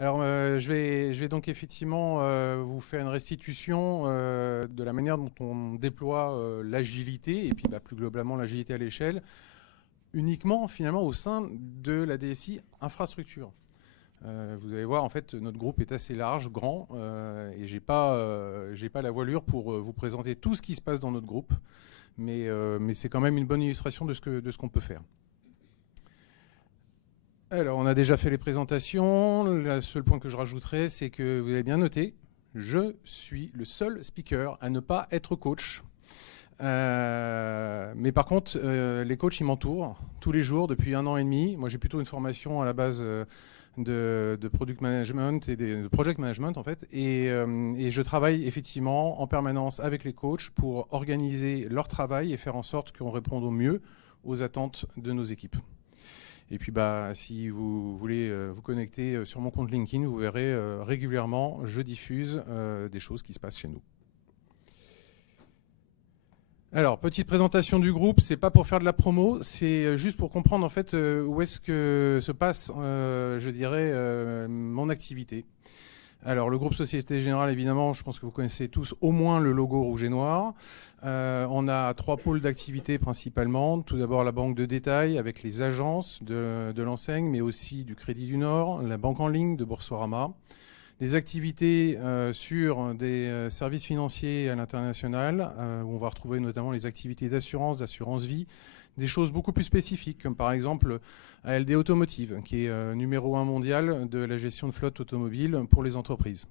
Alors, je vais donc effectivement vous faire une restitution de la manière dont on déploie l'agilité et puis plus globalement l'agilité à l'échelle, uniquement finalement au sein de la DSI infrastructure. Vous allez voir, en fait, notre groupe est assez large, grand, et j'ai pas la voilure pour vous présenter tout ce qui se passe dans notre groupe, mais c'est quand même une bonne illustration de ce qu'on peut faire. Alors, on a déjà fait les présentations. Le seul point que je rajouterai, c'est que vous avez bien noté, je suis le seul speaker à ne pas être coach. Mais par contre, les coachs, ils m'entourent tous les jours depuis 1 an et demi. Moi, j'ai plutôt une formation à la base de product management et de project management, en fait. Et je travaille effectivement en permanence avec les coachs pour organiser leur travail et faire en sorte qu'on réponde au mieux aux attentes de nos équipes. Et puis si vous voulez vous connecter sur mon compte LinkedIn, vous verrez régulièrement, je diffuse des choses qui se passent chez nous. Alors, petite présentation du groupe, c'est pas pour faire de la promo, c'est juste pour comprendre en fait où est-ce que se passe, je dirais, mon activité. Alors, le groupe Société Générale, évidemment, je pense que vous connaissez tous au moins le logo rouge et noir. On a 3 pôles d'activité principalement. Tout d'abord, la banque de détail avec les agences de l'enseigne, mais aussi du Crédit du Nord, la banque en ligne de Boursorama. Des activités sur des services financiers à l'international, où on va retrouver notamment les activités d'assurance vie, des choses beaucoup plus spécifiques, comme par exemple ALD Automotive, qui est numéro 1 mondial de la gestion de flotte automobile pour les entreprises.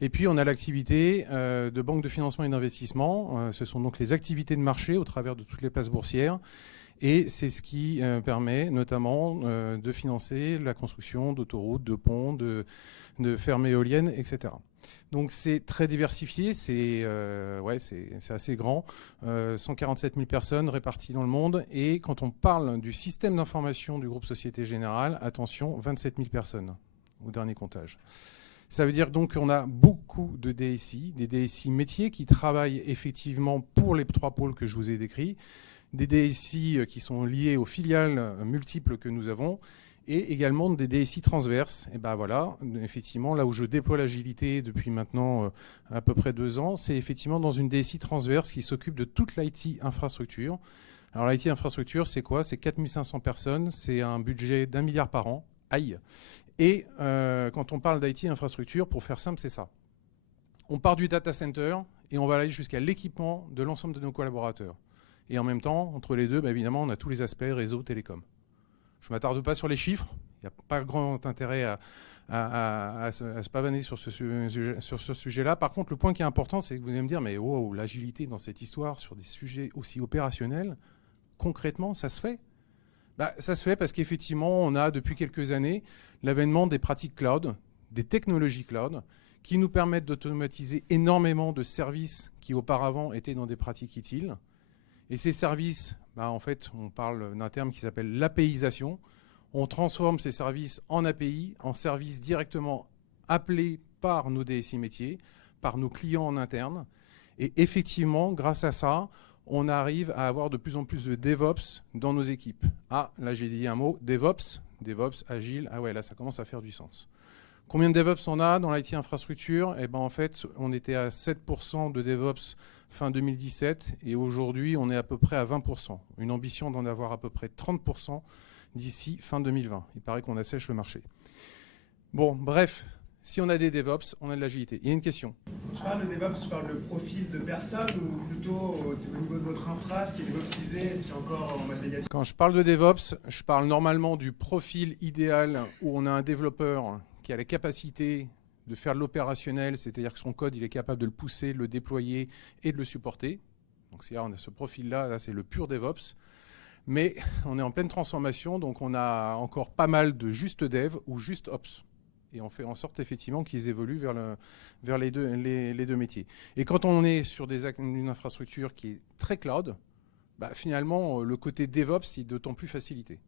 Et puis on a l'activité de banque de financement et d'investissement, ce sont donc les activités de marché au travers de toutes les places boursières, et c'est ce qui permet notamment de financer la construction d'autoroutes, de ponts, de fermes éoliennes, etc. Donc c'est très diversifié, c'est assez grand, 147 000 personnes réparties dans le monde, et quand on parle du système d'information du groupe Société Générale, attention, 27 000 personnes au dernier comptage. Ça veut dire donc qu'on a beaucoup de DSI, des DSI métiers qui travaillent effectivement pour les 3 pôles que je vous ai décrits, des DSI qui sont liés aux filiales multiples que nous avons, et également des DSI transverses. Et voilà, effectivement, là où je déploie l'agilité depuis maintenant à peu près 2 ans, c'est effectivement dans une DSI transverse qui s'occupe de toute l'IT infrastructure. Alors l'IT infrastructure, c'est quoi? C'est 4500 personnes, c'est un budget d'1 milliard par an. Aïe. Et quand on parle d'IT infrastructure, pour faire simple, c'est ça. On part du data center et on va aller jusqu'à l'équipement de l'ensemble de nos collaborateurs. Et en même temps, entre les deux, évidemment, on a tous les aspects réseau, télécom. Je ne m'attarde pas sur les chiffres. Il n'y a pas grand intérêt à se pavaner sur ce sujet-là. Par contre, le point qui est important, c'est que vous allez me dire, mais wow, l'agilité dans cette histoire sur des sujets aussi opérationnels, concrètement, ça se fait? Ça se fait parce qu'effectivement, on a depuis quelques années l'avènement des pratiques cloud, des technologies cloud, qui nous permettent d'automatiser énormément de services qui auparavant étaient dans des pratiques utiles. Et ces services, en fait, on parle d'un terme qui s'appelle l'APIisation. On transforme ces services en API, en services directement appelés par nos DSI métiers, par nos clients en interne. Et effectivement, grâce à ça, on arrive à avoir de plus en plus de DevOps dans nos équipes. Ah, là j'ai dit un mot, DevOps, agile, ah ouais, là ça commence à faire du sens. Combien de DevOps on a dans l'IT infrastructure? En fait, on était à 7% de DevOps fin 2017 et aujourd'hui, on est à peu près à 20%. Une ambition d'en avoir à peu près 30% d'ici fin 2020. Il paraît qu'on assèche le marché. Bon, bref, si on a des DevOps, on a de l'agilité. Il y a une question. Je parle de DevOps, je parle de profil de personne ou plutôt au niveau de votre infra, ce qui est DevOpsisé, ce qui est encore en mode legacy? Quand je parle de DevOps, je parle normalement du profil idéal où on a un développeur qui a la capacité de faire de l'opérationnel, c'est-à-dire que son code, il est capable de le pousser, de le déployer et de le supporter. Donc on a ce profil-là, là, c'est le pur DevOps. Mais on est en pleine transformation, donc on a encore pas mal de juste Dev ou juste Ops. Et on fait en sorte effectivement qu'ils évoluent vers les deux métiers. Et quand on est sur une infrastructure qui est très cloud, finalement, le côté DevOps est d'autant plus facilité.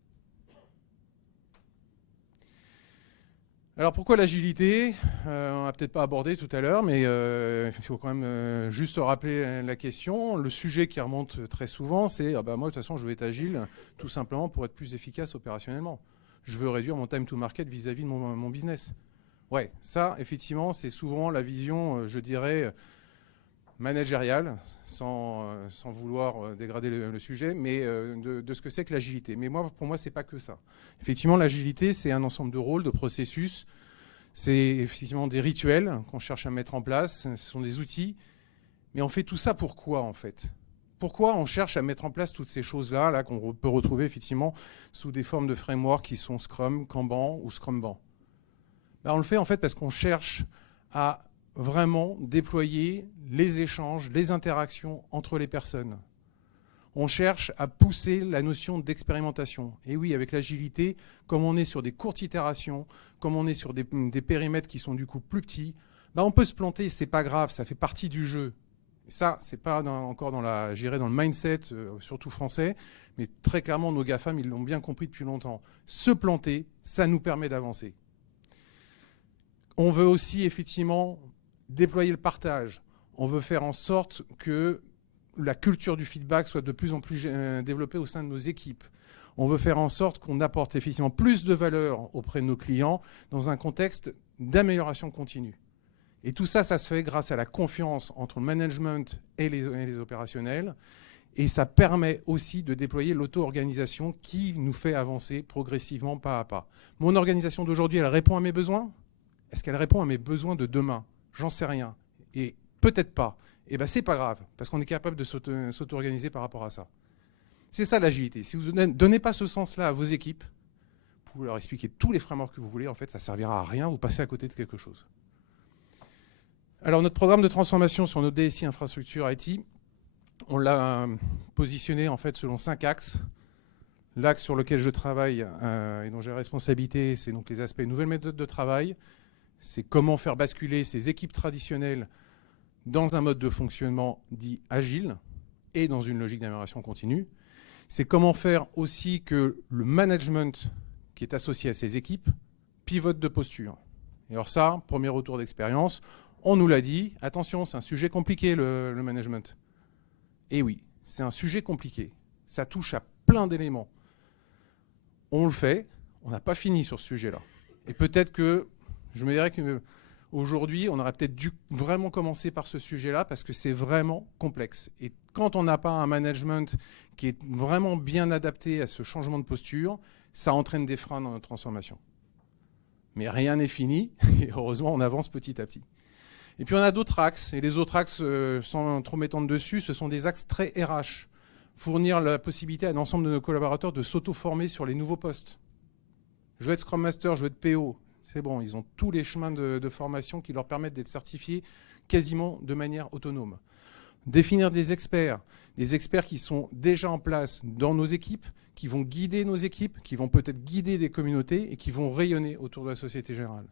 Alors pourquoi l'agilité? On n'a peut-être pas abordé tout à l'heure, mais il faut quand même juste se rappeler la question. Le sujet qui remonte très souvent, c'est moi de toute façon je veux être agile tout simplement pour être plus efficace opérationnellement. Je veux réduire mon time to market vis-à-vis de mon business. Ouais, ça, effectivement, c'est souvent la vision, je dirais, managériale, sans vouloir dégrader le sujet, mais de ce que c'est que l'agilité. Mais pour moi, c'est pas que ça. Effectivement, l'agilité, c'est un ensemble de rôles, de processus. C'est effectivement des rituels qu'on cherche à mettre en place. Ce sont des outils. Mais on fait tout ça pourquoi, en fait? Pourquoi on cherche à mettre en place toutes ces choses-là là, qu'on peut retrouver effectivement sous des formes de framework qui sont Scrum, Kanban ou Scrumban? On le fait en fait parce qu'on cherche à vraiment déployer les échanges, les interactions entre les personnes. On cherche à pousser la notion d'expérimentation. Et oui, avec l'agilité, comme on est sur des courtes itérations, comme on est sur des périmètres qui sont du coup plus petits, on peut se planter, c'est pas grave, ça fait partie du jeu. Et ça, c'est pas encore dans le mindset, surtout français, mais très clairement, nos GAFAM, ils l'ont bien compris depuis longtemps. Se planter, ça nous permet d'avancer. On veut aussi effectivement déployer le partage. On veut faire en sorte que la culture du feedback soit de plus en plus développée au sein de nos équipes. On veut faire en sorte qu'on apporte effectivement plus de valeur auprès de nos clients dans un contexte d'amélioration continue. Et tout ça, ça se fait grâce à la confiance entre le management et les opérationnels. Et ça permet aussi de déployer l'auto-organisation qui nous fait avancer progressivement pas à pas. Mon organisation d'aujourd'hui, elle répond à mes besoins ? Est-ce qu'elle répond à mes besoins de demain? J'en sais rien. Et peut-être pas. Et c'est pas grave, parce qu'on est capable de s'auto-organiser par rapport à ça. C'est ça l'agilité. Si vous ne donnez pas ce sens-là à vos équipes, vous pouvez leur expliquer tous les frameworks que vous voulez, en fait, ça servira à rien, vous passez à côté de quelque chose. Alors, notre programme de transformation sur notre DSI infrastructure IT, on l'a positionné en fait selon 5 axes. L'axe sur lequel je travaille et dont j'ai la responsabilité, c'est donc les aspects nouvelles méthodes de travail. C'est comment faire basculer ces équipes traditionnelles dans un mode de fonctionnement dit agile et dans une logique d'amélioration continue. C'est comment faire aussi que le management qui est associé à ces équipes pivote de posture. Et alors ça, premier retour d'expérience, on nous l'a dit, attention, c'est un sujet compliqué le management. Et oui, c'est un sujet compliqué. Ça touche à plein d'éléments. On le fait, on n'a pas fini sur ce sujet-là. Et peut-être que, je me dirais qu'aujourd'hui, on aurait peut-être dû vraiment commencer par ce sujet-là parce que c'est vraiment complexe. Et quand on n'a pas un management qui est vraiment bien adapté à ce changement de posture, ça entraîne des freins dans notre transformation. Mais rien n'est fini, et heureusement, on avance petit à petit. Et puis on a d'autres axes, et les autres axes, sans trop m'étendre dessus, ce sont des axes très RH. Fournir la possibilité à l'ensemble de nos collaborateurs de s'auto-former sur les nouveaux postes. Je veux être Scrum Master, je veux être PO. C'est bon, ils ont tous les chemins de formation qui leur permettent d'être certifiés quasiment de manière autonome. Définir des experts qui sont déjà en place dans nos équipes, qui vont guider nos équipes, qui vont peut-être guider des communautés et qui vont rayonner autour de la société générale.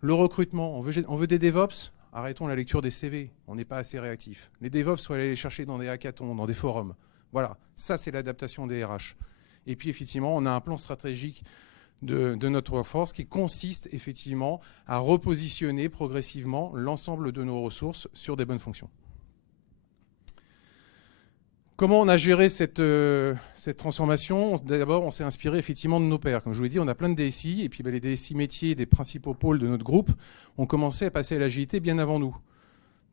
Le recrutement, on veut des DevOps, arrêtons la lecture des CV, on n'est pas assez réactif. Les DevOps, il faut aller les chercher dans des hackathons, dans des forums. Voilà, ça c'est l'adaptation des RH. Et puis effectivement, on a un plan stratégique de notre workforce qui consiste effectivement à repositionner progressivement l'ensemble de nos ressources sur des bonnes fonctions. Comment on a géré cette transformation? D'abord, on s'est inspiré effectivement de nos pairs. Comme je vous l'ai dit, on a plein de DSI, et puis les DSI métiers des principaux pôles de notre groupe ont commencé à passer à l'agilité bien avant nous.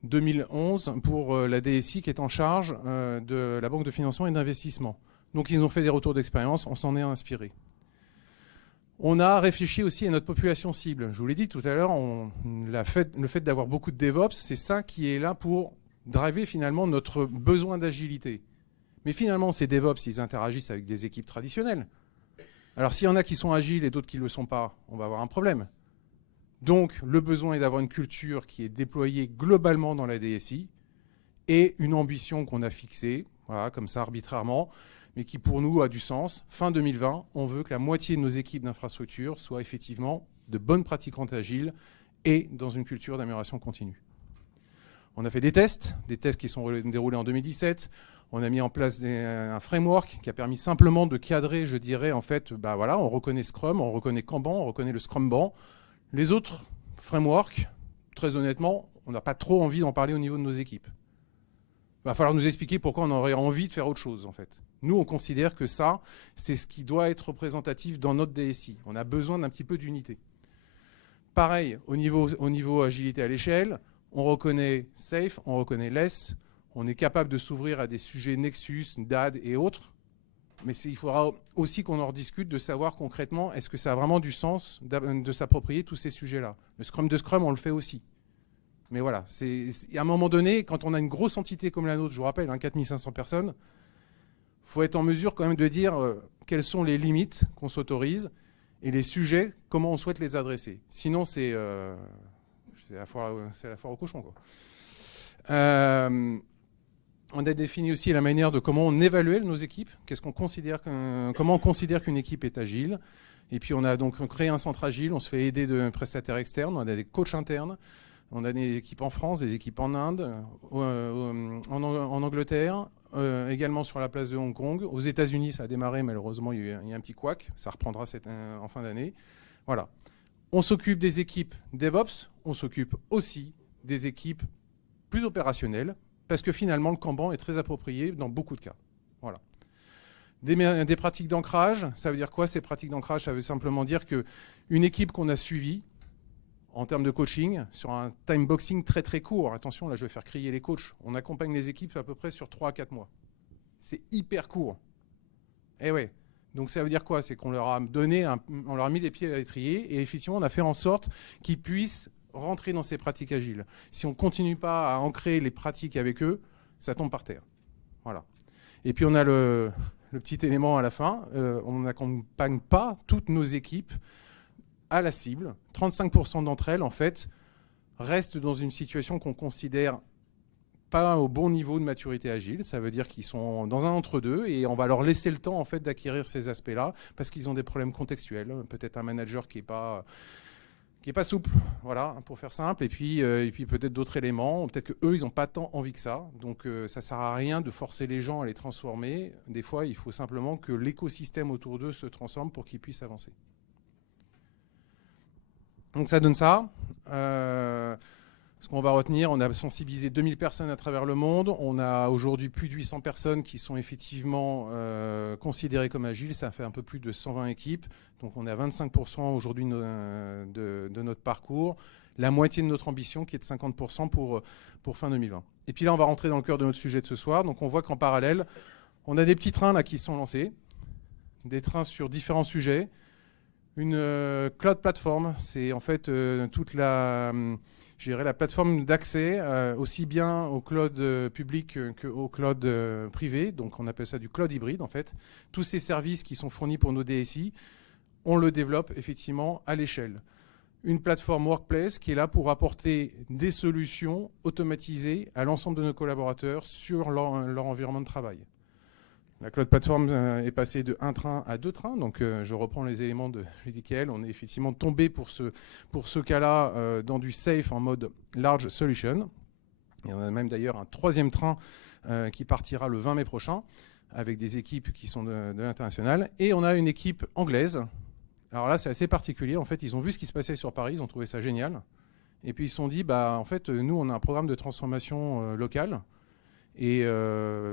2011 pour la DSI qui est en charge de la Banque de financement et d'investissement. Donc ils ont fait des retours d'expérience, on s'en est inspiré. On a réfléchi aussi à notre population cible. Je vous l'ai dit tout à l'heure, le fait d'avoir beaucoup de DevOps, c'est ça qui est là pour driver finalement notre besoin d'agilité. Mais finalement, ces DevOps, ils interagissent avec des équipes traditionnelles. Alors s'il y en a qui sont agiles et d'autres qui ne le sont pas, on va avoir un problème. Donc le besoin est d'avoir une culture qui est déployée globalement dans la DSI et une ambition qu'on a fixée, voilà, comme ça arbitrairement, mais qui pour nous a du sens. Fin 2020, on veut que la moitié de nos équipes d'infrastructure soient effectivement de bonnes pratiquantes agiles et dans une culture d'amélioration continue. On a fait des tests qui sont déroulés en 2017. On a mis en place un framework qui a permis simplement de cadrer, je dirais, en fait, voilà, on reconnaît Scrum, on reconnaît Kanban, on reconnaît le Scrumban. Les autres frameworks, très honnêtement, on n'a pas trop envie d'en parler au niveau de nos équipes. Il va falloir nous expliquer pourquoi on aurait envie de faire autre chose, en fait. Nous, on considère que ça, c'est ce qui doit être représentatif dans notre DSI. On a besoin d'un petit peu d'unité. pareil, au niveau agilité à l'échelle, on reconnaît Safe, on reconnaît Less, on est capable de s'ouvrir à des sujets Nexus, DAD et autres. Mais il faudra aussi qu'on en rediscute de savoir concrètement est-ce que ça a vraiment du sens de s'approprier tous ces sujets-là. Le Scrum de Scrum, on le fait aussi. Mais voilà, à un moment donné, quand on a une grosse entité comme la nôtre, je vous rappelle, 4500 personnes, il faut être en mesure quand même de dire quelles sont les limites qu'on s'autorise et les sujets, comment on souhaite les adresser. Sinon, c'est la foire au cochon, quoi. On a défini aussi la manière de comment on évalue nos équipes, comment on considère qu'une équipe est agile. Et puis on a donc créé un centre agile, on se fait aider de prestataires externes, on a des coachs internes, on a des équipes en France, des équipes en Inde, en Angleterre, également sur la place de Hong Kong. Aux États-Unis, ça a démarré, malheureusement, il y a un petit couac, ça reprendra en fin d'année. Voilà. On s'occupe des équipes DevOps, on s'occupe aussi des équipes plus opérationnelles, parce que finalement, le Kanban est très approprié dans beaucoup de cas. Voilà. Des pratiques d'ancrage, ça veut dire quoi ces pratiques d'ancrage? Ça veut simplement dire qu'une équipe qu'on a suivie, en termes de coaching, sur un time boxing très très court, attention, là je vais faire crier les coachs, on accompagne les équipes à peu près sur 3 à 4 mois. C'est hyper court. Et ouais. Donc ça veut dire quoi? C'est qu'on leur a on leur a mis les pieds à l'étrier et effectivement on a fait en sorte qu'ils puissent rentrer dans ces pratiques agiles. Si on ne continue pas à ancrer les pratiques avec eux, ça tombe par terre. Voilà. Et puis on a le petit élément à la fin, on n'accompagne pas toutes nos équipes à la cible. 35% d'entre elles, en fait, restent dans une situation qu'on considère pas au bon niveau de maturité agile. Ça veut dire qu'ils sont dans un entre-deux et on va leur laisser le temps, en fait, d'acquérir ces aspects-là parce qu'ils ont des problèmes contextuels. Peut-être un manager qui est pas souple, voilà, pour faire simple, et puis peut-être d'autres éléments, peut-être qu'eux, ils n'ont pas tant envie que ça, donc ça ne sert à rien de forcer les gens à les transformer. Des fois, il faut simplement que l'écosystème autour d'eux se transforme pour qu'ils puissent avancer. Donc ça donne ça. Ce qu'on va retenir, on a sensibilisé 2000 personnes à travers le monde. On a aujourd'hui plus de 800 personnes qui sont effectivement considérées comme agiles. Ça fait un peu plus de 120 équipes. Donc on est à 25% aujourd'hui de notre parcours. La moitié de notre ambition qui est de 50% pour fin 2020. Et puis là, on va rentrer dans le cœur de notre sujet de ce soir. Donc on voit qu'en parallèle, on a des petits trains là qui sont lancés. Des trains sur différents sujets. Une cloud platform, c'est en fait toute la plateforme d'accès aussi bien au cloud public qu'au cloud privé. Donc on appelle ça du cloud hybride en fait. Tous ces services qui sont fournis pour nos DSI, on le développe effectivement à l'échelle. Une plateforme workplace qui est là pour apporter des solutions automatisées à l'ensemble de nos collaborateurs sur leur environnement de travail. La cloud platform est passée de 1 train à 2 trains, donc je reprends les éléments de JDKL. On est effectivement tombé pour ce cas-là dans du safe en mode large solution. Et on a même d'ailleurs un 3e train qui partira le 20 mai prochain avec des équipes qui sont de l'international. Et on a une équipe anglaise. Alors là, c'est assez particulier. En fait, ils ont vu ce qui se passait sur Paris, ils ont trouvé ça génial. Et puis ils se sont dit, en fait, nous, on a un programme de transformation locale. Et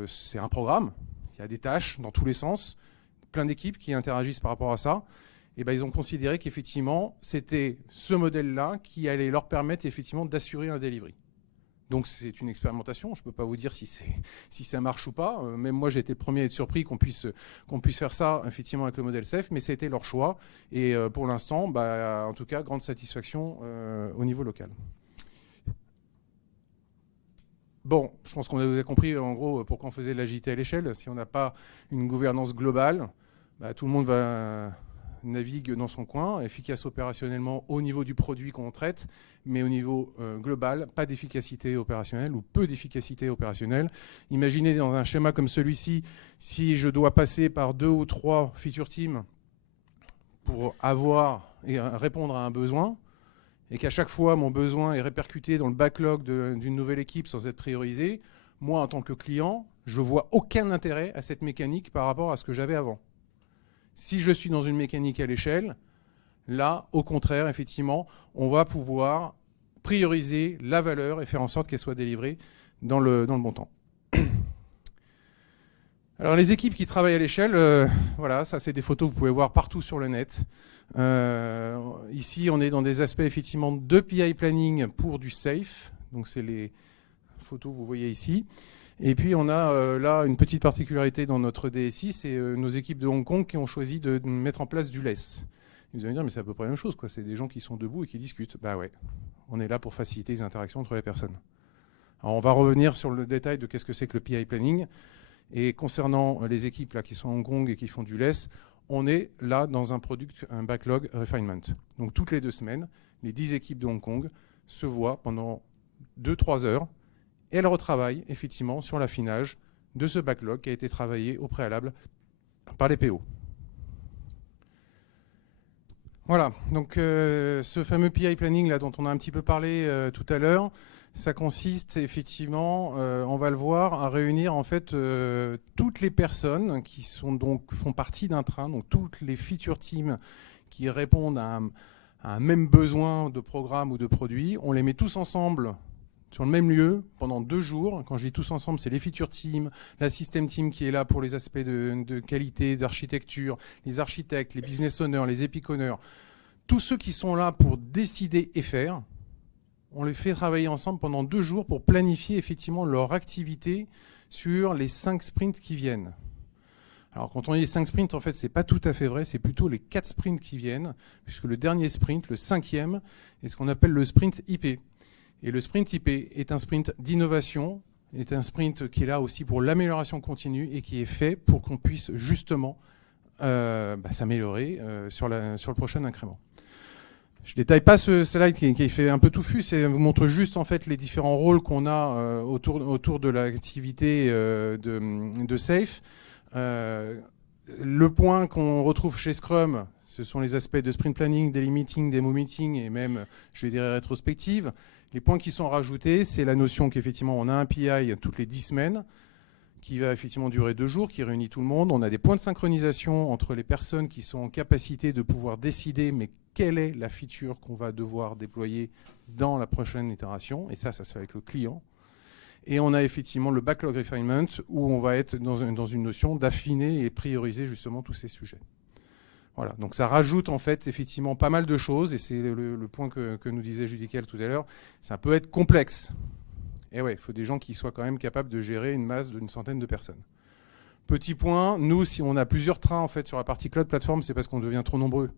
c'est un programme. Il y a des tâches dans tous les sens, plein d'équipes qui interagissent par rapport à ça. Et ils ont considéré qu'effectivement, c'était ce modèle-là qui allait leur permettre effectivement d'assurer un delivery. Donc c'est une expérimentation, je ne peux pas vous dire si ça marche ou pas. Même moi, j'ai été le premier à être surpris qu'on puisse faire ça effectivement avec le modèle SAFe, mais c'était leur choix. Et pour l'instant, en tout cas, grande satisfaction au niveau local. Bon, je pense qu'on a compris en gros pourquoi on faisait de l'agilité à l'échelle. Si on n'a pas une gouvernance globale, tout le monde navigue dans son coin, efficace opérationnellement au niveau du produit qu'on traite, mais au niveau global, pas d'efficacité opérationnelle ou peu d'efficacité opérationnelle. Imaginez dans un schéma comme celui-ci, si je dois passer par 2 ou 3 feature teams pour avoir et répondre à un besoin, et qu'à chaque fois, mon besoin est répercuté dans le backlog d'une nouvelle équipe sans être priorisé, moi, en tant que client, je ne vois aucun intérêt à cette mécanique par rapport à ce que j'avais avant. Si je suis dans une mécanique à l'échelle, là, au contraire, effectivement, on va pouvoir prioriser la valeur et faire en sorte qu'elle soit délivrée dans le bon temps. Alors les équipes qui travaillent à l'échelle, voilà, ça c'est des photos que vous pouvez voir partout sur le net. Ici, on est dans des aspects effectivement de PI planning pour du safe. Donc, c'est les photos que vous voyez ici. Et puis, on a là une petite particularité dans notre DSI, c'est nos équipes de Hong Kong qui ont choisi de mettre en place du less. Vous allez me dire, mais c'est à peu près la même chose, quoi. C'est des gens qui sont debout et qui discutent. Bah ouais, on est là pour faciliter les interactions entre les personnes. Alors, on va revenir sur le détail de qu'est-ce que c'est que le PI planning. Et concernant les équipes là, qui sont à Hong Kong et qui font du less, on est là dans un backlog refinement. Donc toutes les 2 semaines, les 10 équipes de Hong Kong se voient pendant 2-3 heures et elles retravaillent effectivement sur l'affinage de ce backlog qui a été travaillé au préalable par les PO. Voilà, donc ce fameux PI planning là dont on a un petit peu parlé tout à l'heure, ça consiste effectivement, on va le voir, à réunir en fait toutes les personnes qui font partie d'un train, donc toutes les feature teams qui répondent à un même besoin de programme ou de produit. On les met tous ensemble sur le même lieu pendant 2 jours. Quand je dis tous ensemble, c'est les feature teams, la system team qui est là pour les aspects de qualité, d'architecture, les architectes, les business owners, les epic owners, tous ceux qui sont là pour décider et faire. On les fait travailler ensemble pendant 2 jours pour planifier effectivement leur activité sur les 5 sprints qui viennent. Alors quand on dit 5 sprints, en fait, c'est pas tout à fait vrai, c'est plutôt les 4 sprints qui viennent, puisque le dernier sprint, le 5e, est ce qu'on appelle le sprint IP. Et le sprint IP est un sprint d'innovation, est un sprint qui est là aussi pour l'amélioration continue et qui est fait pour qu'on puisse justement s'améliorer sur le prochain incrément. Je ne détaille pas ce slide qui fait un peu touffu, ça vous montre juste en fait les différents rôles qu'on a autour de l'activité de Safe. Le point qu'on retrouve chez Scrum, ce sont les aspects de sprint planning, daily meeting, demo meeting et même, je dirais, rétrospective. Les points qui sont rajoutés, c'est la notion qu'effectivement on a un PI toutes les 10 semaines qui va effectivement durer 2 jours, qui réunit tout le monde. On a des points de synchronisation entre les personnes qui sont en capacité de pouvoir décider mais quelle est la feature qu'on va devoir déployer dans la prochaine itération. Et ça se fait avec le client. Et on a effectivement le backlog refinement où on va être dans une notion d'affiner et prioriser justement tous ces sujets. Voilà, donc ça rajoute en fait effectivement pas mal de choses et c'est le point que nous disait Judicael tout à l'heure, ça peut être complexe. Et ouais, il faut des gens qui soient quand même capables de gérer une masse d'une centaine de personnes. Petit point, nous, si on a plusieurs trains en fait sur la partie cloud platform, c'est parce qu'on devient trop nombreux.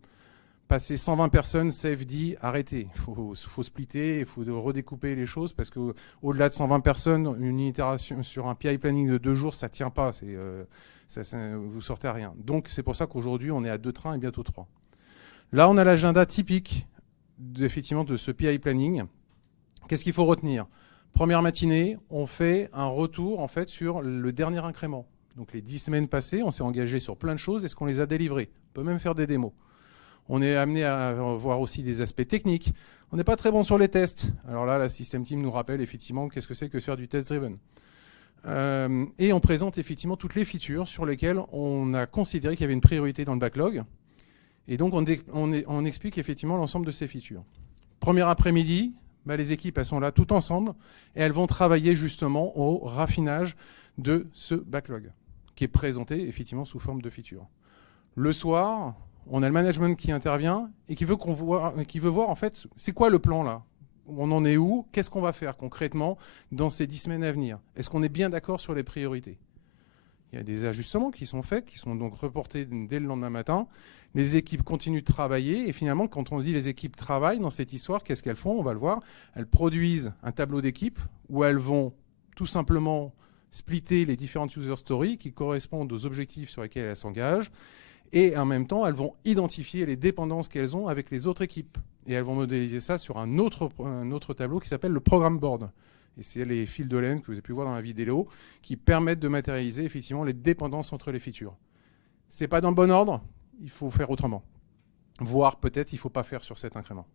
Passer 120 personnes, Safe dit arrêtez. Il faut splitter, il faut redécouper les choses parce qu'au-delà de 120 personnes, une itération sur un PI planning de 2 jours, ça ne tient pas. Vous sortez à rien. Donc c'est pour ça qu'aujourd'hui, on est à 2 trains et bientôt 3. Là, on a l'agenda typique effectivement de ce PI planning. Qu'est-ce qu'il faut retenir ? Première matinée, on fait un retour en fait sur le dernier incrément. Donc les 10 semaines passées, on s'est engagé sur plein de choses. Est-ce qu'on les a délivrées ? On peut même faire des démos. On est amené à voir aussi des aspects techniques. On n'est pas très bon sur les tests. Alors là, la System Team nous rappelle effectivement qu'est-ce que c'est que faire du test-driven. Et on présente effectivement toutes les features sur lesquelles on a considéré qu'il y avait une priorité dans le backlog. Et donc on explique effectivement l'ensemble de ces features. Premier après-midi, les équipes elles sont là toutes ensemble et elles vont travailler justement au raffinage de ce backlog qui est présenté effectivement sous forme de features. Le soir, on a le management qui intervient et qui veut voir en fait c'est quoi le plan là ? On en est où ? Qu'est-ce qu'on va faire concrètement dans ces 10 semaines à venir ? Est-ce qu'on est bien d'accord sur les priorités ? Il y a des ajustements qui sont faits, qui sont donc reportés dès le lendemain matin. Les équipes continuent de travailler et finalement, quand on dit les équipes travaillent dans cette histoire, qu'est-ce qu'elles font ? On va le voir. Elles produisent un tableau d'équipe où elles vont tout simplement splitter les différentes user stories qui correspondent aux objectifs sur lesquels elles s'engagent. Et en même temps, elles vont identifier les dépendances qu'elles ont avec les autres équipes. Et elles vont modéliser ça sur un autre tableau qui s'appelle le programme board. Et c'est les fils de laine que vous avez pu voir dans la vidéo qui permettent de matérialiser effectivement les dépendances entre les features. C'est pas dans le bon ordre, il faut faire autrement. Voire peut-être il ne faut pas faire sur cet incrément.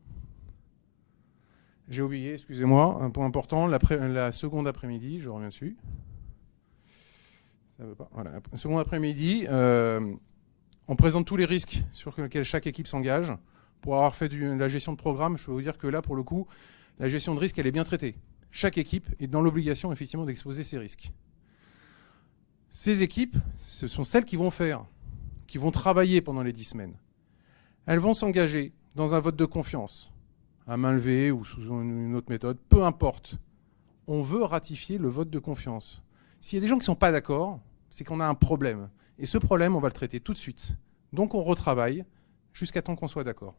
J'ai oublié, excusez-moi, un point important, la seconde après-midi, je reviens dessus. Ça veut pas. Voilà, la seconde après-midi, on présente tous les risques sur lesquels chaque équipe s'engage. Pour avoir fait la gestion de programme, je peux vous dire que là, pour le coup, la gestion de risque, elle est bien traitée. Chaque équipe est dans l'obligation, effectivement, d'exposer ses risques. Ces équipes, ce sont celles qui vont travailler pendant les 10 semaines. Elles vont s'engager dans un vote de confiance, à main levée ou sous une autre méthode, peu importe. On veut ratifier le vote de confiance. S'il y a des gens qui ne sont pas d'accord, c'est qu'on a un problème. Et ce problème, on va le traiter tout de suite. Donc on retravaille jusqu'à temps qu'on soit d'accord.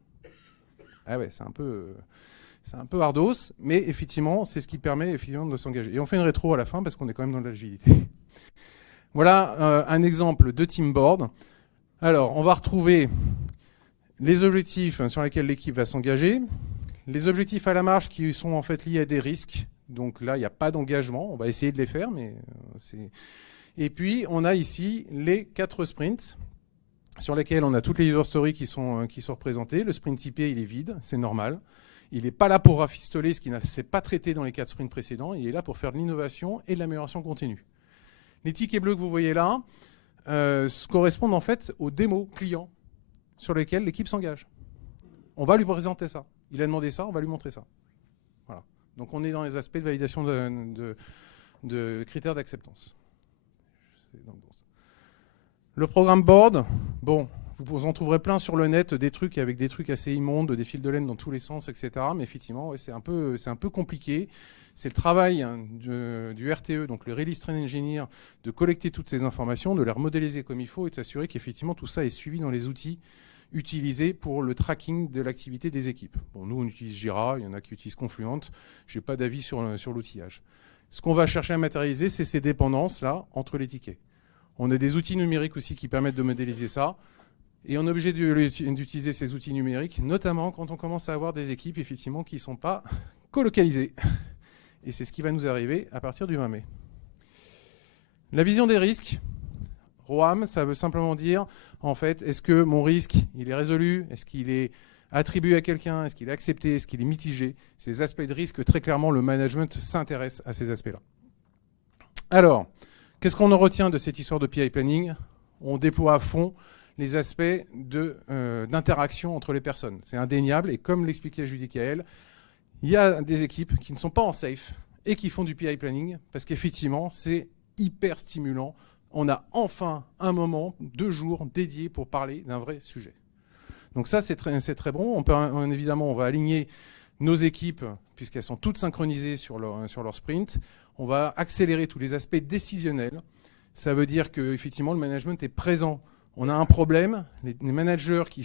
Ah ouais, c'est un peu ardos, mais effectivement, c'est ce qui permet effectivement de s'engager. Et on fait une rétro à la fin parce qu'on est quand même dans l'agilité. Voilà un exemple de team board. Alors, on va retrouver les objectifs sur lesquels l'équipe va s'engager, les objectifs à la marge qui sont en fait liés à des risques. Donc là, il n'y a pas d'engagement. On va essayer de les faire, mais c'est... Et puis, on a ici les 4 sprints sur lesquels on a toutes les user stories qui sont représentées. Le sprint typé, il est vide, c'est normal. Il n'est pas là pour rafistoler ce qui ne s'est pas traité dans les 4 sprints précédents. Il est là pour faire de l'innovation et de l'amélioration continue. Les tickets bleus que vous voyez là correspondent en fait aux démos clients sur lesquels l'équipe s'engage. On va lui présenter ça. Il a demandé ça, on va lui montrer ça. Voilà. Donc on est dans les aspects de validation de critères d'acceptance. Le programme board, bon, vous en trouverez plein sur le net, des trucs avec des trucs assez immondes, des fils de laine dans tous les sens, etc. Mais effectivement, ouais, c'est un peu compliqué. C'est le travail du RTE, donc le Release Train Engineer, de collecter toutes ces informations, de les remodéliser comme il faut et de s'assurer qu'effectivement tout ça est suivi dans les outils utilisés pour le tracking de l'activité des équipes. Bon, nous, on utilise Jira, il y en a qui utilisent Confluent. Je n'ai pas d'avis sur l'outillage. Ce qu'on va chercher à matérialiser, c'est ces dépendances-là entre les tickets. On a des outils numériques aussi qui permettent de modéliser ça. Et on est obligé d'utiliser ces outils numériques, notamment quand on commence à avoir des équipes effectivement, qui ne sont pas colocalisées. Et c'est ce qui va nous arriver à partir du 20 mai. La vision des risques. ROAM, ça veut simplement dire, en fait, est-ce que mon risque, il est résolu? Est-ce qu'il est attribué à quelqu'un? Est-ce qu'il est accepté? Est-ce qu'il est mitigé? Ces aspects de risque, très clairement, le management s'intéresse à ces aspects-là. Alors, qu'est-ce qu'on en retient de cette histoire de PI planning? On déploie à fond les aspects d'interaction entre les personnes. C'est indéniable, et comme l'expliquait Judy Kael, il y a des équipes qui ne sont pas en safe et qui font du PI planning, parce qu'effectivement, c'est hyper stimulant. On a enfin un moment, 2 jours dédiés pour parler d'un vrai sujet. Donc ça, c'est très bon. Évidemment, on va aligner nos équipes, puisqu'elles sont toutes synchronisées sur leur sprint. On va accélérer tous les aspects décisionnels. Ça veut dire qu'effectivement, le management est présent. On a un problème. Les managers qui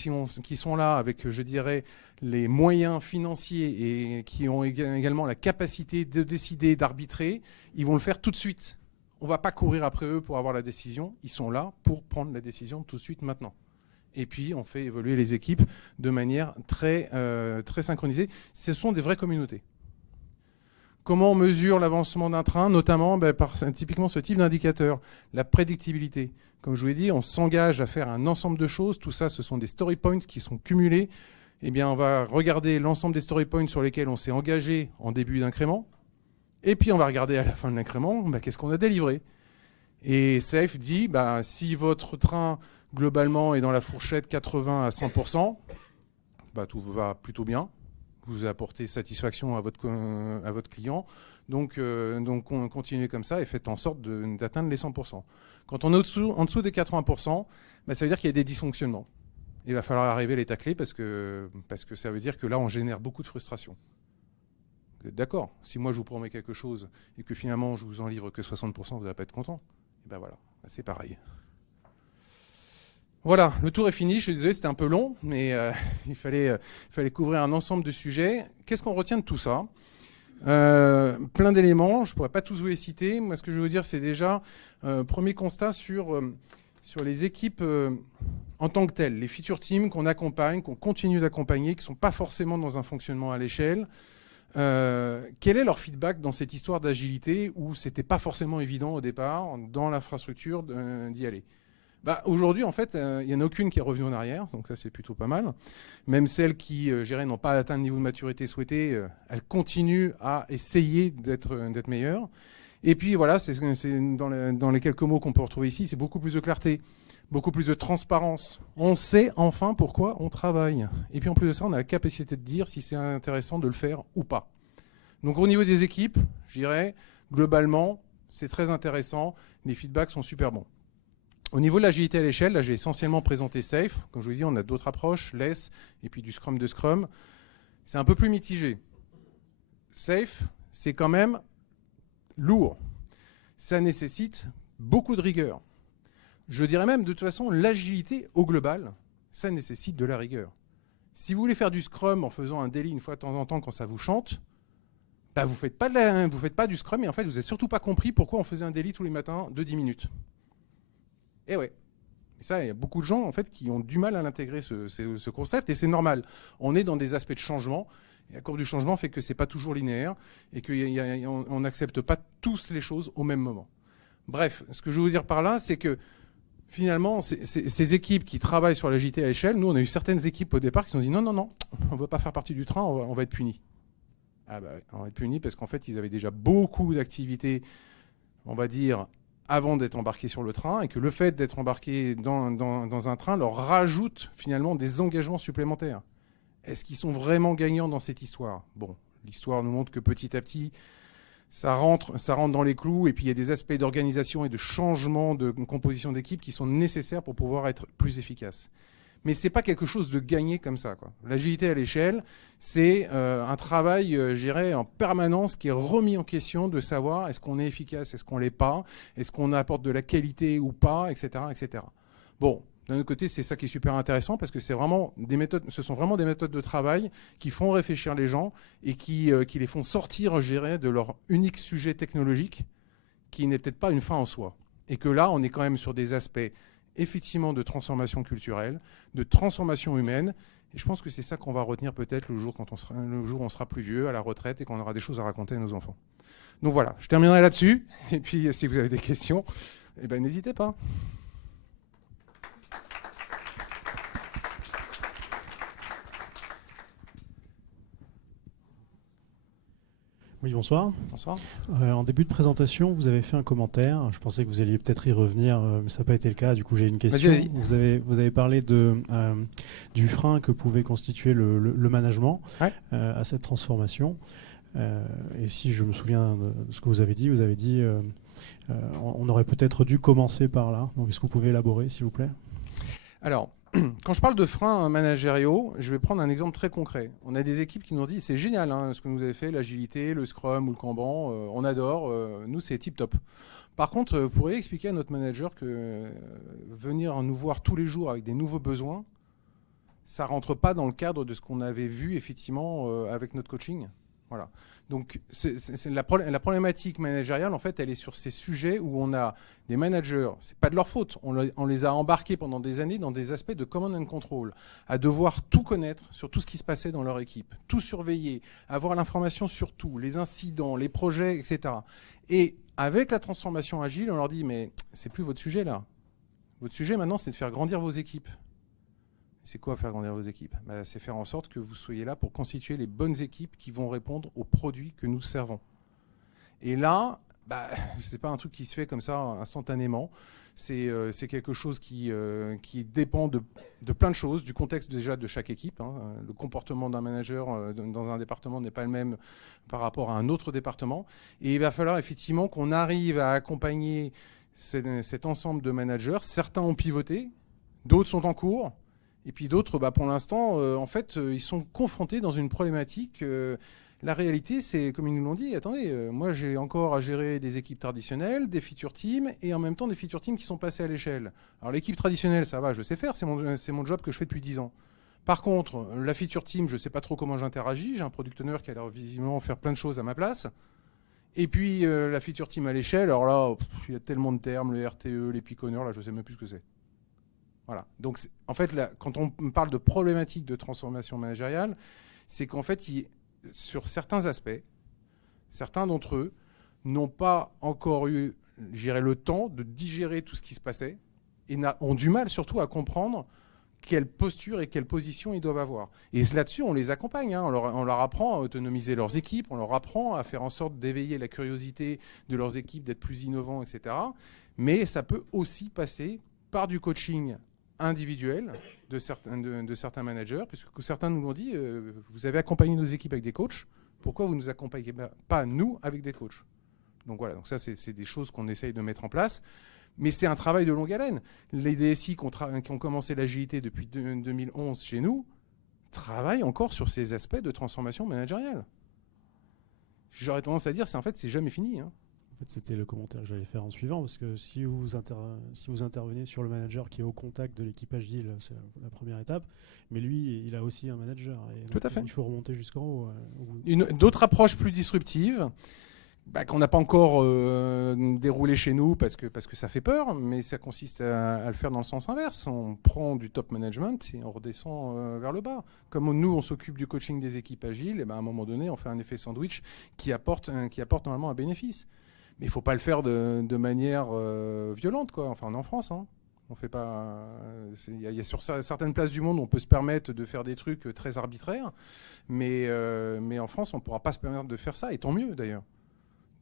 sont là avec, je dirais, les moyens financiers et qui ont également la capacité de décider, d'arbitrer, ils vont le faire tout de suite. On ne va pas courir après eux pour avoir la décision. Ils sont là pour prendre la décision tout de suite maintenant. Et puis, on fait évoluer les équipes de manière très synchronisée. Ce sont des vraies communautés. Comment on mesure l'avancement d'un train? Notamment par typiquement ce type d'indicateur, la prédictibilité. Comme je vous l'ai dit, on s'engage à faire un ensemble de choses. Tout ça, ce sont des story points qui sont cumulés. Eh bien, on va regarder l'ensemble des story points sur lesquels on s'est engagé en début d'incrément. Et puis, on va regarder à la fin de l'incrément, qu'est-ce qu'on a délivré. Et SAFE dit, si votre train, globalement, est dans la fourchette 80 à 100%, tout va plutôt bien. Vous apportez satisfaction à votre client. Donc continuez comme ça et faites en sorte d'atteindre les 100%. Quand on est en dessous des 80%, ça veut dire qu'il y a des dysfonctionnements. Il va falloir arriver à les tacler parce que ça veut dire que là, on génère beaucoup de frustration. Vous êtes d'accord? Si moi, je vous promets quelque chose et que finalement, je vous en livre que 60%, vous n'allez pas être content. Et voilà, c'est pareil. Voilà, le tour est fini. Je suis désolé, c'était un peu long, mais il fallait couvrir un ensemble de sujets. Qu'est-ce qu'on retient de tout ça? Plein d'éléments, je ne pourrais pas tous vous les citer. Moi, ce que je veux dire, c'est déjà, premier constat sur les équipes en tant que telles, les feature teams qu'on accompagne, qu'on continue d'accompagner, qui ne sont pas forcément dans un fonctionnement à l'échelle. Quel est leur feedback dans cette histoire d'agilité où ce n'était pas forcément évident au départ dans l'infrastructure d'y aller? Aujourd'hui, en fait, il n'y en a aucune qui est revenue en arrière, donc ça, c'est plutôt pas mal. Même celles qui, je dirais, n'ont pas atteint le niveau de maturité souhaité, elles continuent à essayer d'être meilleures. Et puis, voilà, c'est dans les quelques mots qu'on peut retrouver ici, c'est beaucoup plus de clarté, beaucoup plus de transparence. On sait enfin pourquoi on travaille. Et puis, en plus de ça, on a la capacité de dire si c'est intéressant de le faire ou pas. Donc, au niveau des équipes, je dirais, globalement, c'est très intéressant. Les feedbacks sont super bons. Au niveau de l'agilité à l'échelle, là j'ai essentiellement présenté SAFe. Comme je vous l'ai dit, on a d'autres approches, Less et puis du Scrum de Scrum. C'est un peu plus mitigé. SAFe, c'est quand même lourd. Ça nécessite beaucoup de rigueur. Je dirais même, de toute façon, l'agilité au global, ça nécessite de la rigueur. Si vous voulez faire du Scrum en faisant un daily une fois de temps en temps quand ça vous chante, bah vous faites pas du Scrum et en fait, vous n'avez surtout pas compris pourquoi on faisait un daily tous les matins de 10 minutes. Et ouais. Et ça, il y a beaucoup de gens en fait, qui ont du mal à l'intégrer, ce concept, et c'est normal. On est dans des aspects de changement, et la courbe du changement fait que ce n'est pas toujours linéaire, et qu'on n'accepte pas tous les choses au même moment. Bref, ce que je veux vous dire par là, c'est que finalement, ces équipes qui travaillent sur l'agilité à l'échelle, nous, on a eu certaines équipes au départ qui nous ont dit non, on ne va pas faire partie du train, on va être punis. Ah bah, on va être punis parce qu'en fait, ils avaient déjà beaucoup d'activités, on va dire, avant d'être embarqués sur le train, et que le fait d'être embarqués dans un train leur rajoute finalement des engagements supplémentaires. Est-ce qu'ils sont vraiment gagnants dans cette histoire? Bon, l'histoire nous montre que petit à petit, ça rentre dans les clous, et puis il y a des aspects d'organisation et de changement de composition d'équipe qui sont nécessaires pour pouvoir être plus efficaces. Mais ce n'est pas quelque chose de gagné comme ça, quoi. L'agilité à l'échelle, c'est un travail, je dirais, en permanence qui est remis en question de savoir est-ce qu'on est efficace, est-ce qu'on ne l'est pas, est-ce qu'on apporte de la qualité ou pas, etc. etc. Bon, d'un autre côté, c'est ça qui est super intéressant parce que ce sont vraiment des méthodes de travail qui font réfléchir les gens et qui les font sortir, je dirais, de leur unique sujet technologique qui n'est peut-être pas une fin en soi. Et que là, on est quand même sur des aspects effectivement de transformation culturelle, de transformation humaine. Et je pense que c'est ça qu'on va retenir peut-être le jour où on sera plus vieux, à la retraite, et qu'on aura des choses à raconter à nos enfants. Donc voilà, je terminerai là-dessus. Et puis si vous avez des questions, eh ben, n'hésitez pas. Oui, bonsoir. Bonsoir. En début de présentation, vous avez fait un commentaire. Je pensais que vous alliez peut-être y revenir, mais ça n'a pas été le cas. Du coup, j'ai une question. Vas-y. Vous avez parlé du frein que pouvait constituer le management à cette transformation. Et si je me souviens de ce que vous avez dit on aurait peut-être dû commencer par là. Donc, est-ce que vous pouvez élaborer, s'il vous plaît? Alors, quand je parle de freins managériaux, je vais prendre un exemple très concret. On a des équipes qui nous ont dit c'est génial hein, ce que vous avez fait, l'agilité, le Scrum ou le Kanban, on adore, nous c'est tip top. Par contre, vous pourriez expliquer à notre manager que venir nous voir tous les jours avec des nouveaux besoins, ça ne rentre pas dans le cadre de ce qu'on avait vu effectivement avec notre coaching. Voilà. Donc la problématique managériale, en fait, elle est sur ces sujets où on a des managers, c'est pas de leur faute, on les a embarqués pendant des années dans des aspects de command and control, à devoir tout connaître sur tout ce qui se passait dans leur équipe, tout surveiller, avoir l'information sur tout, les incidents, les projets, etc. Et avec la transformation agile, on leur dit mais c'est plus votre sujet là. Votre sujet maintenant, c'est de faire grandir vos équipes. C'est quoi faire grandir vos équipes? C'est faire en sorte que vous soyez là pour constituer les bonnes équipes qui vont répondre aux produits que nous servons. Et là, ce n'est pas un truc qui se fait comme ça instantanément. C'est quelque chose qui dépend de plein de choses, du contexte déjà de chaque équipe. Hein. Le comportement d'un manager dans un département n'est pas le même par rapport à un autre département. Et il va falloir effectivement qu'on arrive à accompagner cet ensemble de managers. Certains ont pivoté, d'autres sont en cours. Et puis d'autres, pour l'instant, en fait, ils sont confrontés dans une problématique. La réalité, c'est, comme ils nous l'ont dit, attendez, moi j'ai encore à gérer des équipes traditionnelles, des feature teams, et en même temps des feature teams qui sont passés à l'échelle. Alors l'équipe traditionnelle, ça va, je sais faire, c'est mon job que je fais depuis 10 ans. Par contre, la feature team, je ne sais pas trop comment j'interagis, j'ai un product owner qui a l'air visiblement faire plein de choses à ma place. Et puis la feature team à l'échelle, alors là, il y a tellement de termes, le RTE, les peak owners, là je ne sais même plus ce que c'est. Voilà. Donc, en fait, là, quand on parle de problématiques de transformation managériale, c'est qu'en fait, sur certains aspects, certains d'entre eux n'ont pas encore eu, je dirais, le temps de digérer tout ce qui se passait et ont du mal surtout à comprendre quelle posture et quelle position ils doivent avoir. Et là-dessus, on les accompagne. Hein. On leur apprend à autonomiser leurs équipes, on leur apprend à faire en sorte d'éveiller la curiosité de leurs équipes, d'être plus innovants, etc. Mais ça peut aussi passer par du coaching individuel de certains managers, puisque certains nous l'ont dit, vous avez accompagné nos équipes avec des coachs, pourquoi vous ne nous accompagnez pas nous avec des coachs? Donc voilà, donc ça c'est des choses qu'on essaye de mettre en place, Mais c'est un travail de longue haleine. Les DSI qui ont commencé l'agilité depuis 2011 chez nous travaillent encore sur ces aspects de transformation managériale. J'aurais tendance à dire, c'est jamais fini. Hein. En fait, c'était le commentaire que j'allais faire en suivant, parce que si vous intervenez sur le manager qui est au contact de l'équipe agile, c'est la première étape, mais lui, il a aussi un manager. Et Tout à fait. Il faut remonter jusqu'en haut. D'autres approches plus disruptives, qu'on n'a pas encore déroulé chez nous parce que ça fait peur, mais ça consiste à le faire dans le sens inverse. On prend du top management et on redescend vers le bas. Comme nous, on s'occupe du coaching des équipes agiles, et à un moment donné, on fait un effet sandwich qui apporte normalement un bénéfice. Mais il ne faut pas le faire de manière violente, quoi. Enfin, on est en France, hein. On fait pas. Il y a sur certaines places du monde, on peut se permettre de faire des trucs très arbitraires, mais en France, on ne pourra pas se permettre de faire ça, et tant mieux d'ailleurs.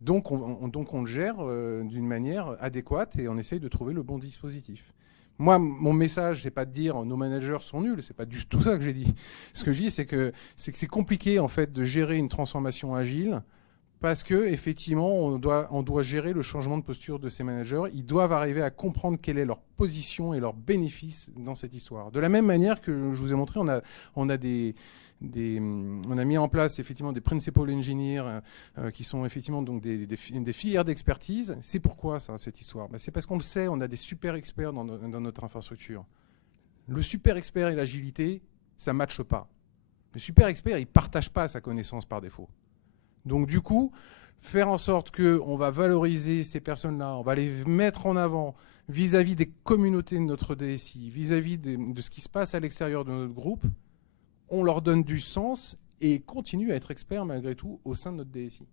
Donc on le gère d'une manière adéquate et on essaye de trouver le bon dispositif. Moi, mon message, c'est pas de dire nos managers sont nuls, c'est pas du tout ça que j'ai dit. Ce que je dis, c'est que c'est compliqué en fait de gérer une transformation agile. Parce que effectivement, on doit gérer le changement de posture de ces managers. Ils doivent arriver à comprendre quelle est leur position et leur bénéfice dans cette histoire. De la même manière que je vous ai montré, on a mis en place effectivement des principal engineers qui sont effectivement donc des filières d'expertise. C'est pourquoi ça, cette histoire ? C'est parce qu'on le sait, on a des super experts dans notre infrastructure. Le super expert et l'agilité, ça ne matche pas. Le super expert, il ne partage pas sa connaissance par défaut. Donc du coup, faire en sorte qu'on va valoriser ces personnes-là, on va les mettre en avant vis-à-vis des communautés de notre DSI, vis-à-vis de ce qui se passe à l'extérieur de notre groupe, on leur donne du sens et continuent à être experts malgré tout au sein de notre DSI.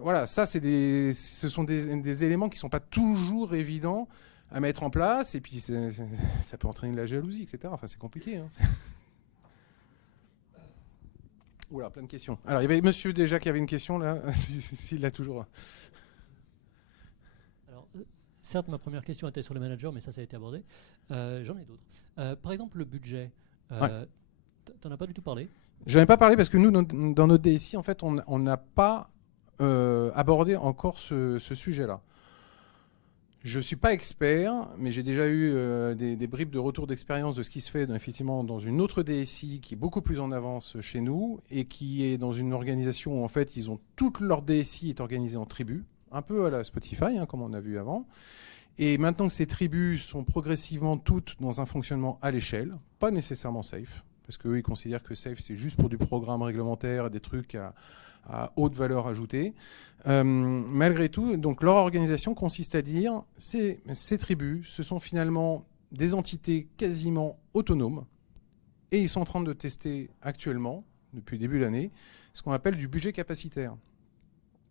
Voilà, ça ce sont des éléments qui ne sont pas toujours évidents à mettre en place, et puis ça peut entraîner de la jalousie, etc. Enfin, c'est compliqué. Hein. Oula, plein de questions. Alors, il y avait monsieur déjà qui avait une question, là, s'il l'a toujours. Alors, certes, ma première question était sur le manager, mais ça a été abordé. J'en ai d'autres. Par exemple, le budget. Ouais. Tu n'en as pas du tout parlé ? Je n'en ai pas parlé parce que nous, dans notre DSI, en fait, on n'a pas abordé encore ce sujet-là. Je ne suis pas expert, mais j'ai déjà eu des bribes de retour d'expérience de ce qui se fait effectivement dans une autre DSI qui est beaucoup plus en avance chez nous et qui est dans une organisation où en fait ils ont toute leur DSI est organisée en tribus, un peu à la Spotify, hein, comme on a vu avant. Et maintenant que ces tribus sont progressivement toutes dans un fonctionnement à l'échelle, pas nécessairement safe, parce qu'eux ils considèrent que safe c'est juste pour du programme réglementaire et des trucs à haute valeur ajoutée. Malgré tout, donc leur organisation consiste à dire ces tribus, ce sont finalement des entités quasiment autonomes et ils sont en train de tester actuellement, depuis le début de l'année, ce qu'on appelle du budget capacitaire.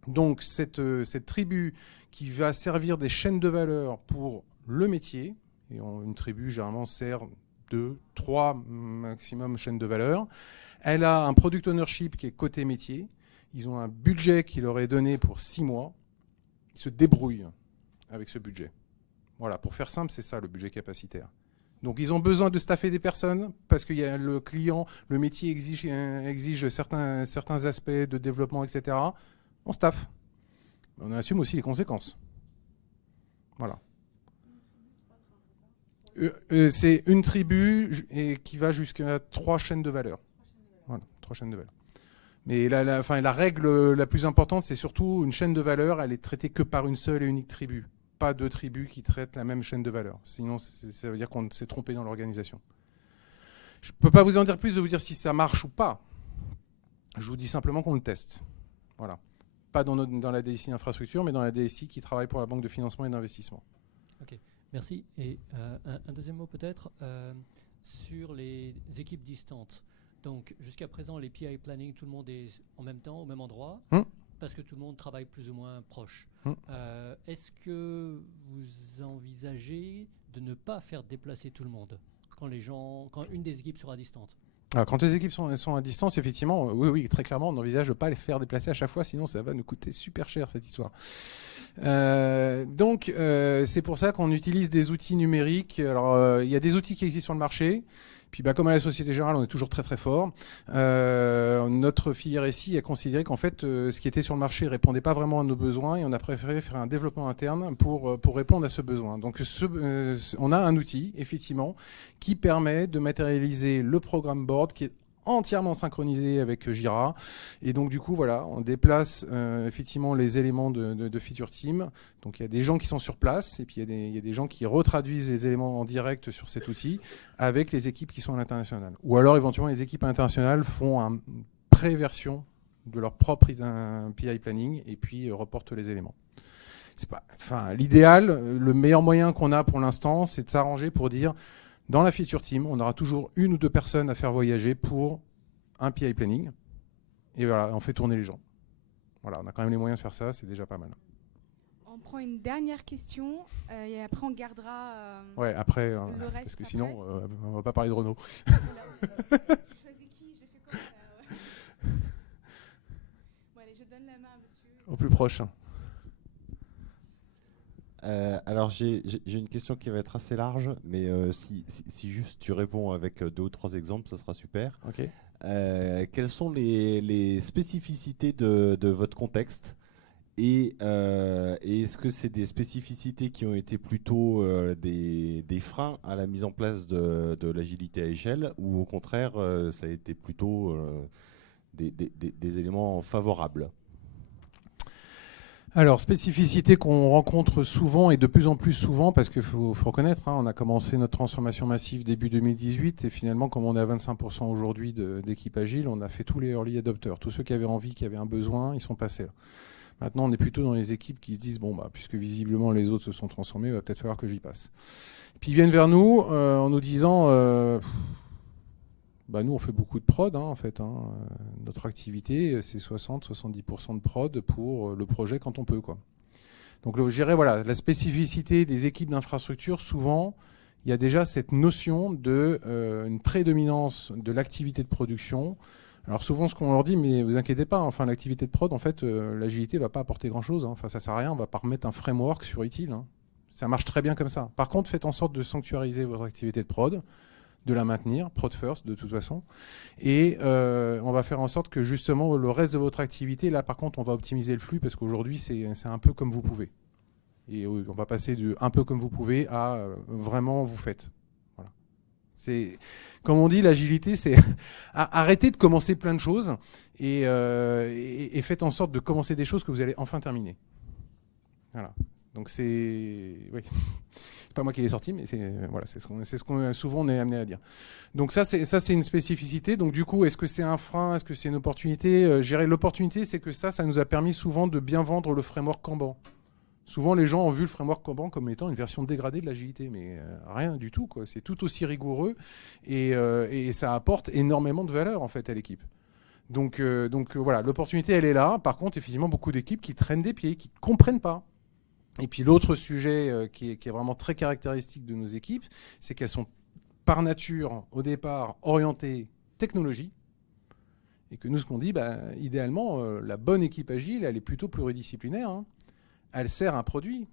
Donc cette tribu qui va servir des chaînes de valeur pour le métier, et une tribu généralement sert 2, 3 maximum chaînes de valeur, elle a un product ownership qui est côté métier. Ils ont un budget qui leur est donné pour 6 mois. Ils se débrouillent avec ce budget. Voilà, pour faire simple, c'est ça le budget capacitaire. Donc ils ont besoin de staffer des personnes parce qu'il y a le client, le métier exige certains aspects de développement, etc. On staffe. On assume aussi les conséquences. Voilà. C'est une tribu et qui va jusqu'à 3 chaînes de valeur. Voilà, 3 chaînes de valeur. Mais la règle la plus importante, c'est surtout une chaîne de valeur, elle est traitée que par une seule et unique tribu. Pas 2 tribus qui traitent la même chaîne de valeur. Sinon, ça veut dire qu'on s'est trompé dans l'organisation. Je ne peux pas vous en dire plus, de vous dire si ça marche ou pas. Je vous dis simplement qu'on le teste. Voilà. Pas dans la DSI infrastructure, mais dans la DSI qui travaille pour la Banque de financement et d'investissement. Ok, merci. Et un deuxième mot peut-être sur les équipes distantes. Donc jusqu'à présent, les PI planning, tout le monde est en même temps, au même endroit, parce que tout le monde travaille plus ou moins proche. Est-ce que vous envisagez de ne pas faire déplacer tout le monde quand une des équipes sera distante ? Alors, quand les équipes sont à distance, effectivement, oui, très clairement, on n'envisage pas les faire déplacer à chaque fois, sinon ça va nous coûter super cher cette histoire. Donc, c'est pour ça qu'on utilise des outils numériques. Alors, il y a des outils qui existent sur le marché. Puis comme à la Société Générale, on est toujours très très fort. Notre filière SI a considéré qu'en fait, ce qui était sur le marché ne répondait pas vraiment à nos besoins et on a préféré faire un développement interne pour répondre à ce besoin. Donc on a un outil, effectivement, qui permet de matérialiser le programme board qui est entièrement synchronisé avec Jira. Et donc, du coup, voilà, on déplace effectivement les éléments de Feature Team. Donc, il y a des gens qui sont sur place et puis il y a des gens qui retraduisent les éléments en direct sur cet outil avec les équipes qui sont à l'international. Ou alors, éventuellement, les équipes internationales font une pré-version de leur propre PI planning et puis reportent les éléments. L'idéal, le meilleur moyen qu'on a pour l'instant, c'est de s'arranger pour dire dans la feature team, on aura toujours 1 ou 2 personnes à faire voyager pour un PI planning. Et voilà, on fait tourner les gens. Voilà, on a quand même les moyens de faire ça, c'est déjà pas mal. On prend une dernière question et après on gardera ouais, après, le reste. parce que sinon, on va pas parler de Renault. Je choisis qui, je fais comme ça. Ouais. Bon, allez, je donne la main à monsieur. Au plus proche. Alors j'ai une question qui va être assez large, mais si juste tu réponds avec 2 ou 3 exemples, ça sera super. Okay. Quelles sont les spécificités de votre contexte et est-ce que c'est des spécificités qui ont été plutôt des freins à la mise en place de l'agilité à échelle ou au contraire ça a été plutôt des éléments favorables? Alors, spécificité qu'on rencontre souvent et de plus en plus souvent, parce qu'il faut reconnaître, on a commencé notre transformation massive début 2018 et finalement, comme on est à 25% aujourd'hui d'équipe agile, on a fait tous les early adopters. Tous ceux qui avaient envie, qui avaient un besoin, ils sont passés là. Maintenant, on est plutôt dans les équipes qui se disent, puisque visiblement les autres se sont transformés, il va peut-être falloir que j'y passe. Puis ils viennent vers nous en nous disant... nous, on fait beaucoup de prod, en fait. Notre activité, c'est 60-70% de prod pour le projet quand on peut, quoi. Donc, je dirais, voilà, la spécificité des équipes d'infrastructure, souvent, il y a déjà cette notion d'une prédominance de l'activité de production. Alors, souvent, ce qu'on leur dit, mais vous inquiétez pas, l'activité de prod, en fait, l'agilité ne va pas apporter grand-chose. Ça ne sert à rien, on ne va pas remettre un framework sur utile. Ça marche très bien comme ça. Par contre, faites en sorte de sanctuariser votre activité de prod, de la maintenir, prod first de toute façon, et on va faire en sorte que justement le reste de votre activité, là par contre on va optimiser le flux parce qu'aujourd'hui c'est un peu comme vous pouvez. Et on va passer du un peu comme vous pouvez à vraiment vous faites. Voilà. C'est, comme on dit, l'agilité c'est arrêtez de commencer plein de choses et faites en sorte de commencer des choses que vous allez enfin terminer. Voilà. Donc c'est... Oui. C'est pas moi qui l'ai sorti, mais c'est ce qu'on souvent on est amené à dire. Donc ça c'est une spécificité. Donc du coup, est-ce que c'est un frein, est-ce que c'est une opportunité? Gérer l'opportunité, c'est que ça nous a permis souvent de bien vendre le framework Kanban. Souvent les gens ont vu le framework Kanban comme étant une version dégradée de l'agilité, mais rien du tout, quoi. C'est tout aussi rigoureux et ça apporte énormément de valeur en fait à l'équipe. Donc voilà, l'opportunité elle est là. Par contre, effectivement, beaucoup d'équipes qui traînent des pieds, qui ne comprennent pas. Et puis l'autre sujet qui est vraiment très caractéristique de nos équipes, c'est qu'elles sont par nature, au départ, orientées technologie. Et que nous, ce qu'on dit, idéalement, la bonne équipe agile, elle est plutôt pluridisciplinaire. Elle sert un produit.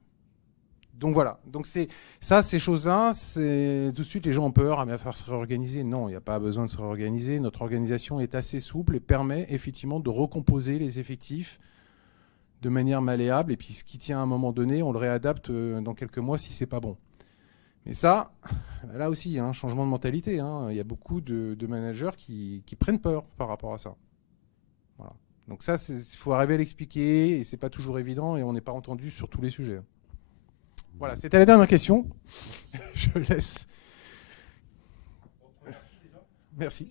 Donc voilà. Donc ces choses-là, tout de suite, les gens ont peur, mais il va falloir se réorganiser. Non, il n'y a pas besoin de se réorganiser. Notre organisation est assez souple et permet effectivement de recomposer les effectifs de manière malléable, et puis ce qui tient à un moment donné, on le réadapte dans quelques mois si c'est pas bon. Mais ça, là aussi, changement de mentalité. Il y a beaucoup de managers qui prennent peur par rapport à ça. Voilà. Donc ça, il faut arriver à l'expliquer, et c'est pas toujours évident, et on n'est pas entendu sur tous les sujets. Voilà, c'était la dernière question. Je laisse. Merci.